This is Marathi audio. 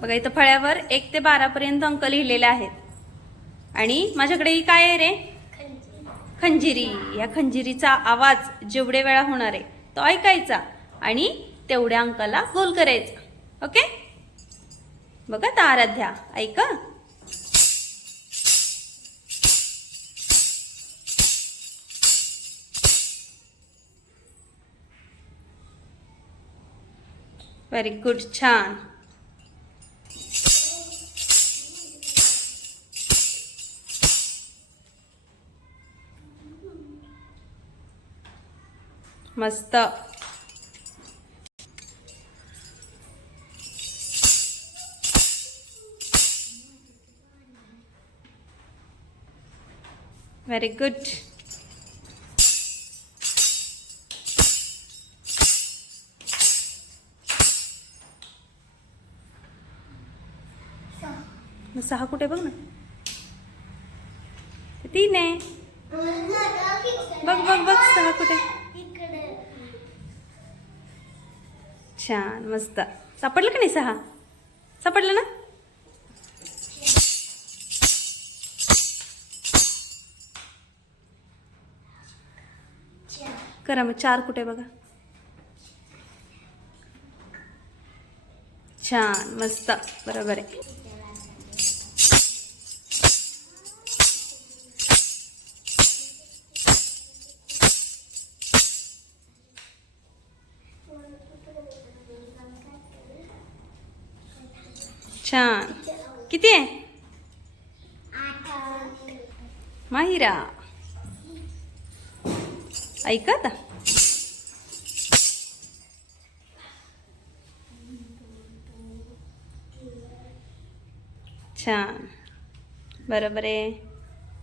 बघा इथं फळ्यावर 1 ते 12 पर्यंत अंक लिहिलेले आहेत आणि माझ्याकडे ही काय आहे रे? खंजिरी. या खंजिरीचा आवाज जेवढे वेळा होणार आहे तो ऐकायचा आणि तेवढ्या अंकाला गोल करायचा. ओके, बघा तर आराध्या ऐक. व्हेरी गुड, छान. मस्त. Very good. मग 6 कुठे बघ ना. 3 आहे. बघ बघ बघ 6 कुठे. छान, मस्त. सापडलं का नाही? 6 सापडलं ना. करा मग 4 कुठे बघा. छान, मस्त, बरोबर आहे. छान. किती आहे? माहिरा ऐका आता. छान, बरोबर आहे.